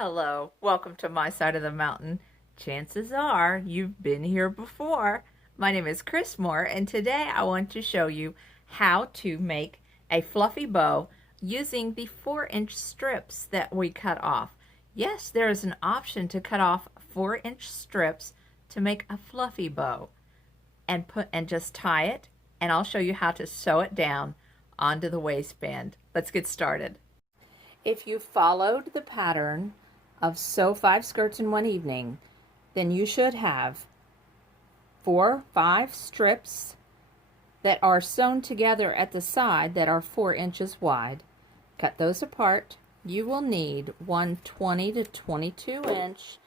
Hello, welcome to my side of the mountain. Chances are you've been here before. My name is Chris Moore, and today I want to show you how to make a fluffy bow using the 4-inch strips that we cut off. Yes, there is an option to cut off 4-inch strips to make a fluffy bow and just tie it, and I'll show you how to sew it down onto the waistband. Let's get started. If you followed the pattern of sew 5 skirts in one evening, then you should have 5 strips that are sewn together at the side that are 4 inches wide. Cut those apart. You will need one 20 to 22 inch.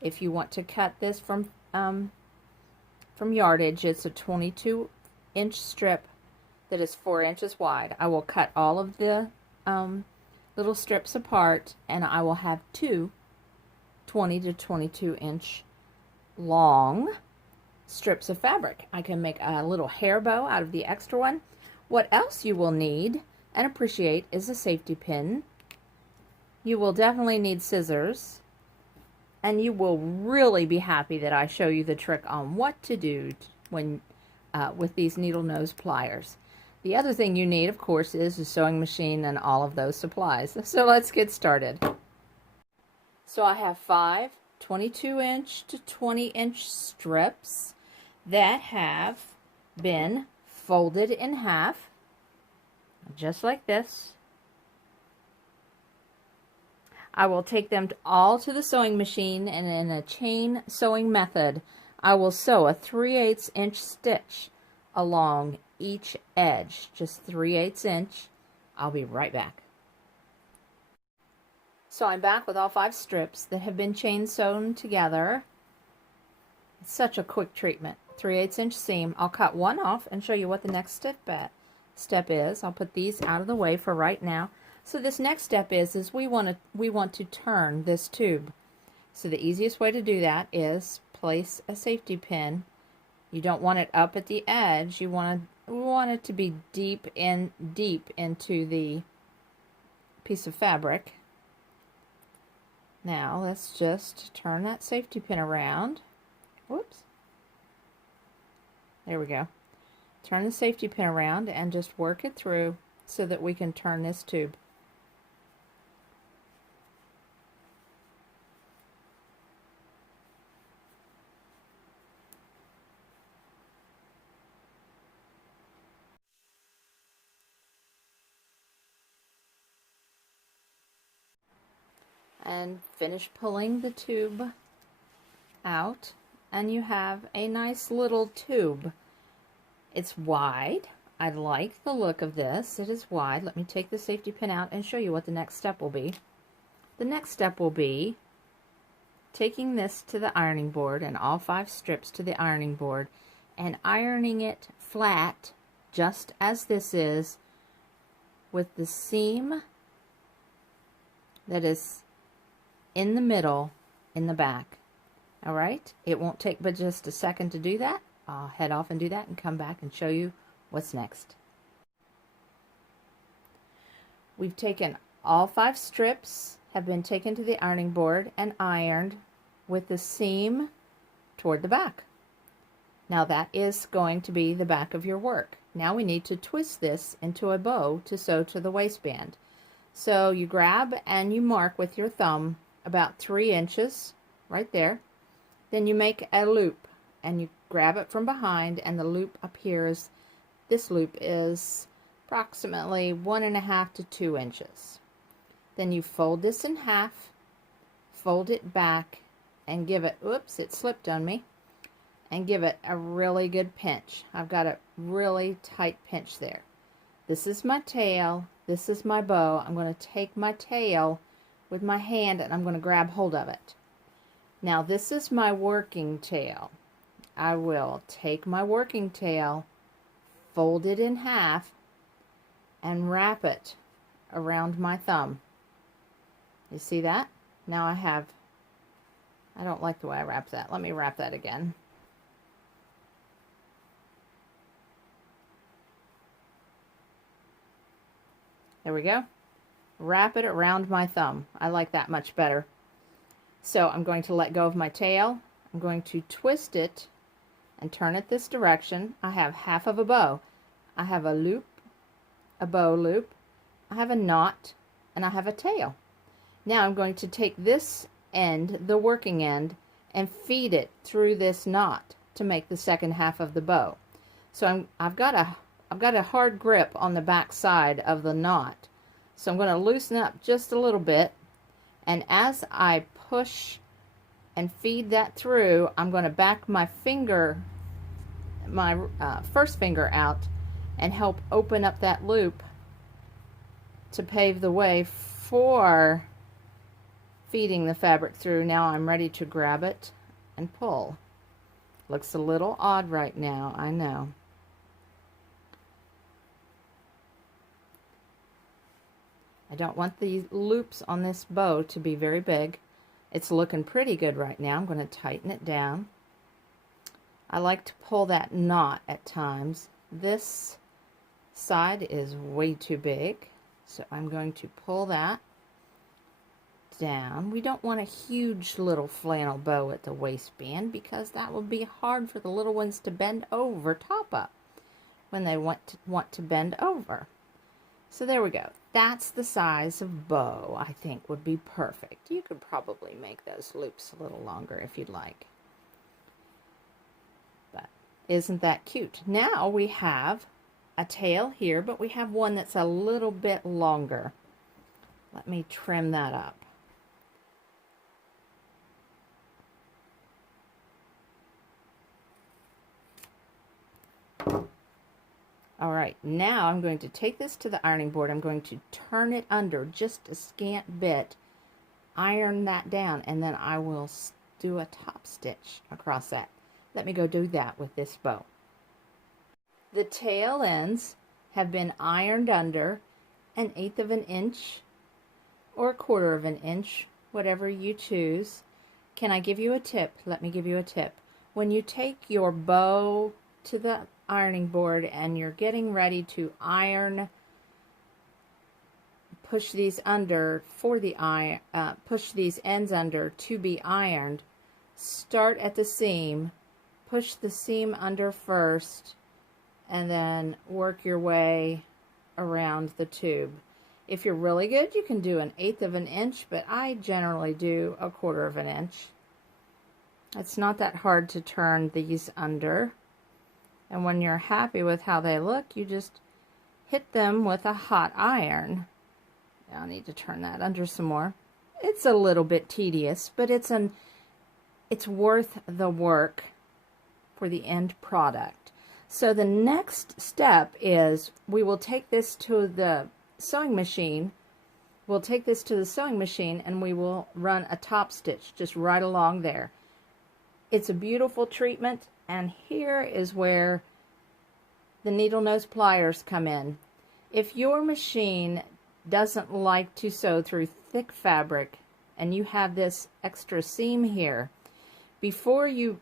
If you want to cut this from yardage, it's a 22-inch strip that is 4 inches wide. I will cut all of the little strips apart, and I will have two 20 to 22 inch long strips of fabric. I can make a little hair bow out of the extra one. What else you will need and appreciate is a safety pin. You will definitely need scissors, and you will really be happy that I show you the trick on what to do when with these needle nose pliers. The other thing you need, of course, is a sewing machine and all of those supplies. So let's get started. So I have 5 22-inch to 20-inch strips that have been folded in half, just like this. I will take them all to the sewing machine, and in a chain sewing method, I will sew a 3/8 inch stitch along each edge, just 3/8 inch. I'll be right back. So I'm back with all 5 strips that have been chain sewn together. It's such a quick treatment. 3/8 inch seam. I'll cut one off and show you what the next step is. I'll put these out of the way for right now. So this next step is we want to turn this tube. So the easiest way to do that is place a safety pin. You don't want it up at the edge. We want it to be deep into the piece of fabric. Now let's just turn that safety pin around. Whoops. There we go. Turn the safety pin around and just work it through so that we can turn this tube. And finish pulling the tube out, and you have a nice little tube. It's wide. I like the look of this. It is wide. Let me take the safety pin out and show you what the next step will be. The next step will be taking this to the ironing board, and all 5 strips to the ironing board, and ironing it flat just as this is, with the seam that is in the middle in the back. Alright, it won't take but just a second to do that. I'll head off and do that and come back and show you what's next. We've taken all 5 strips, have been taken to the ironing board and ironed with the seam toward the back. Now that is going to be the back of your work. Now we need to twist this into a bow to sew to the waistband. So you grab and you mark with your thumb about 3 inches right there. Then you make a loop and you grab it from behind, and the loop appears. This loop is approximately 1.5 to 2 inches. Then you fold this in half, fold it back, and give it, oops, it slipped on me, and give it a really good pinch. I've got a really tight pinch there. This is my tail, this is my bow. I'm going to take my tail with my hand and I'm going to grab hold of it. Now this is my working tail. I will take my working tail, fold it in half, and wrap it around my thumb. You see that? Now I don't like the way I wrap that. Let me wrap that again. There we go. Wrap it around my thumb. I like that much better. So I'm going to let go of my tail. I'm going to twist it and turn it this direction. I have half of a bow. I have a loop, a bow loop, I have a knot, and I have a tail. Now I'm going to take this end, the working end, and feed it through this knot to make the second half of the bow. So I've got a hard grip on the back side of the knot. So I'm going to loosen up just a little bit, and as I push and feed that through, I'm going to back my finger, my first finger out, and help open up that loop to pave the way for feeding the fabric through. Now I'm ready to grab it and pull. Looks a little odd right now, I know. I don't want the loops on this bow to be very big. It's looking pretty good right now. I'm going to tighten it down. I like to pull that knot at times. This side is way too big, so I'm going to pull that down. We don't want a huge little flannel bow at the waistband because that will be hard for the little ones to bend over top up when they want to bend over. So there we go. That's the size of bow I think would be perfect. You could probably make those loops a little longer if you'd like. But isn't that cute? Now we have a tail here, but we have one that's a little bit longer. Let me trim that up. All right, now I'm going to take this to the ironing board. I'm going to turn it under just a scant bit, iron that down, and then I will do a top stitch across that. Let me go do that with this bow. The tail ends have been ironed under 1/8 of an inch or 1/4 of an inch, whatever you choose. Can I give you a tip? Let me give you a tip. When you take your bow to the ironing board and you're getting ready to iron, push these under for the push these ends under to be ironed, start at the seam, push the seam under first, and then work your way around the tube. If you're really good, you can do 1/8 of an inch, but I generally do 1/4 of an inch. It's not that hard to turn these under. And when you're happy with how they look, you just hit them with a hot iron. Now I need to turn that under some more. It's a little bit tedious, but it's worth the work for the end product. So the next step is we will take this to the sewing machine. We'll take this to the sewing machine and we will run a top stitch just right along there. It's a beautiful treatment. And here is where the needle nose pliers come in. If your machine doesn't like to sew through thick fabric and you have this extra seam here, before your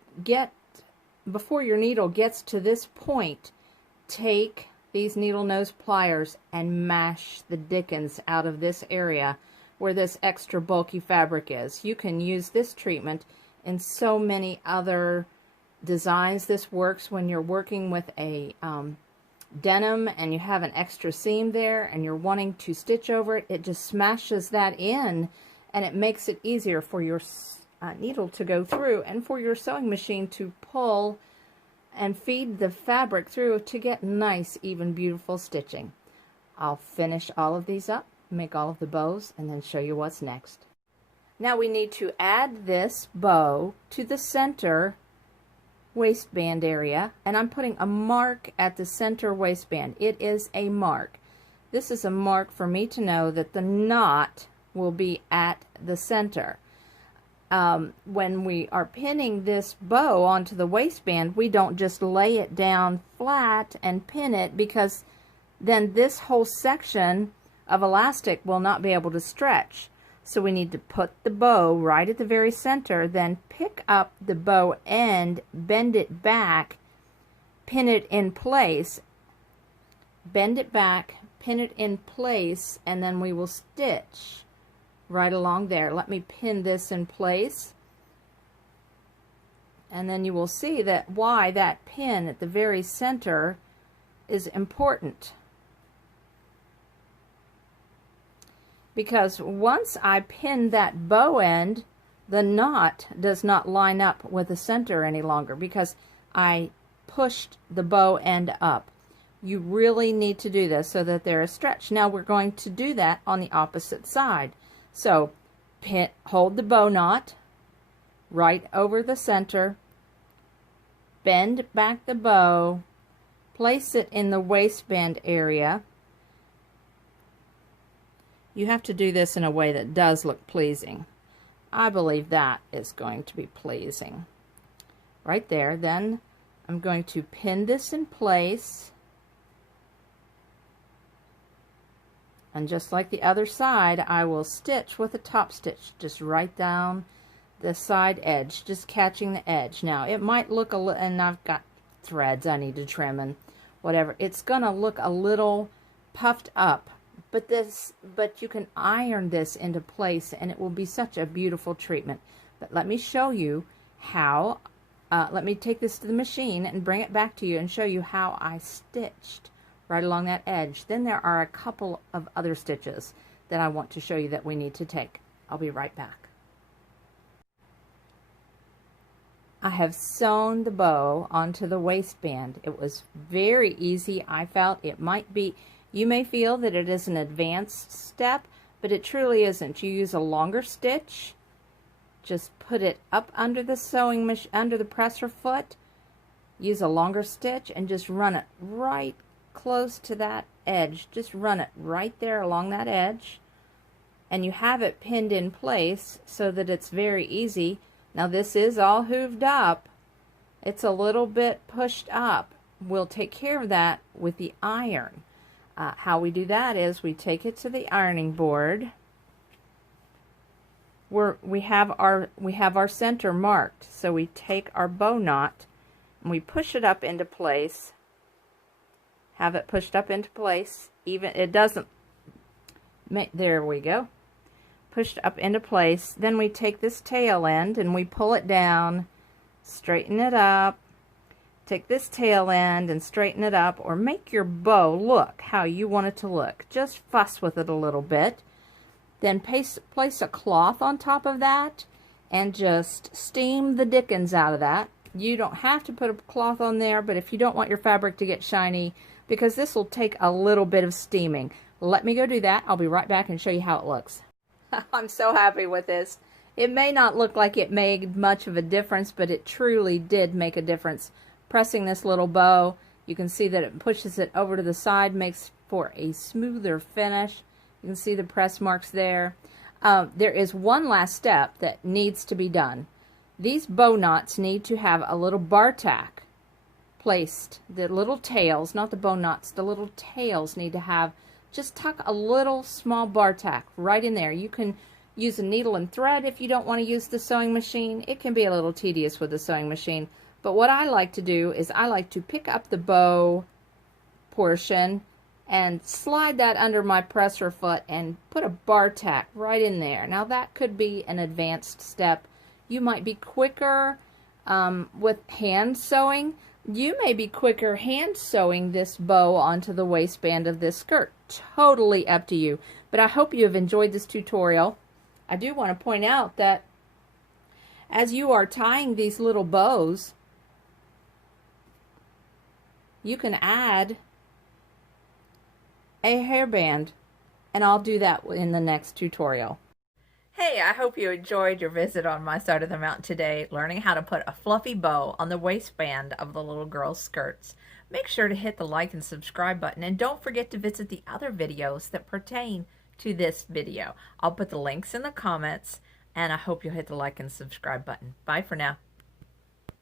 needle gets to this point, take these needle nose pliers and mash the dickens out of this area where this extra bulky fabric is. You can use this treatment in so many other designs. This works when you're working with a denim and you have an extra seam there and you're wanting to stitch over it. It just smashes that in and it makes it easier for your needle to go through and for your sewing machine to pull and feed the fabric through to get nice, even, beautiful stitching. I'll finish all of these up, make all of the bows, and then show you what's next. Now we need to add this bow to the center waistband area, and I'm putting a mark at the center waistband. It is a mark. This is a mark for me to know that the knot will be at the center. When we are pinning this bow onto the waistband, we don't just lay it down flat and pin it, because then this whole section of elastic will not be able to stretch. So we need to put the bow right at the very center, then pick up the bow end, bend it back, pin it in place, bend it back, pin it in place, and then we will stitch right along there. Let me pin this in place. And then you will see that why that pin at the very center is important. Because once I pin that bow end, the knot does not line up with the center any longer because I pushed the bow end up. You really need to do this so that they're a stretch. Now we're going to do that on the opposite side. So hold the bow knot right over the center, bend back the bow, place it in the waistband area. You have to do this in a way that does look pleasing. I believe that is going to be pleasing. Right there. Then I'm going to pin this in place. And just like the other side, I will stitch with a top stitch just right down the side edge, just catching the edge. Now it might look a little, and I've got threads I need to trim and whatever. It's gonna look a little puffed up, but you can iron this into place and it will be such a beautiful treatment. But let me show you how. Let me take this to the machine and bring it back to you and show you how I stitched right along that edge. Then there are a couple of other stitches that I want to show you that we need to take. I'll be right back. I have sewn the bow onto the waistband. It was very easy. I felt it might be, you may feel that it is an advanced step, but it truly isn't. You use a longer stitch, just put it up under the sewing machine, under the presser foot, use a longer stitch and just run it right close to that edge. Just run it right there along that edge, and you have it pinned in place so that it's very easy. Now this is all hooved up. It's a little bit pushed up. We'll take care of that with the iron. How we do that is we take it to the ironing board. We have our center marked. So we take our bow knot and we push it up into place. Have it pushed up into place. Even it doesn't. There we go. Pushed up into place. Then we take this tail end and we pull it down, straighten it up. Take this tail end and straighten it up, or make your bow look how you want it to look. Just fuss with it a little bit. Then place a cloth on top of that and just steam the dickens out of that. You don't have to put a cloth on there, but if you don't want your fabric to get shiny, because this will take a little bit of steaming. Let me go do that. I'll be right back and show you how it looks. I'm so happy with this. It may not look like it made much of a difference, but it truly did make a difference. Pressing this little bow, you can see that it pushes it over to the side, makes for a smoother finish. You can see the press marks there. There is one last step that needs to be done. These bow knots need to have a little bar tack placed. The little tails, not the bow knots, the little tails need to have, just tuck a little small bar tack right in there. You can use a needle and thread if you don't want to use the sewing machine. It can be a little tedious with the sewing machine. But what I like to do is I like to pick up the bow portion and slide that under my presser foot and put a bar tack right in there. Now that could be an advanced step. You might be quicker with hand sewing. You may be quicker hand sewing this bow onto the waistband of this skirt. Totally up to you. But I hope you have enjoyed this tutorial. I do want to point out that as you are tying these little bows, you can add a hairband, and I'll do that in the next tutorial. Hey, I hope you enjoyed your visit on my side of the mountain today, learning how to put a fluffy bow on the waistband of the little girl's skirts. Make sure to hit the like and subscribe button, and don't forget to visit the other videos that pertain to this video. I'll put the links in the comments, and I hope you'll hit the like and subscribe button. Bye for now.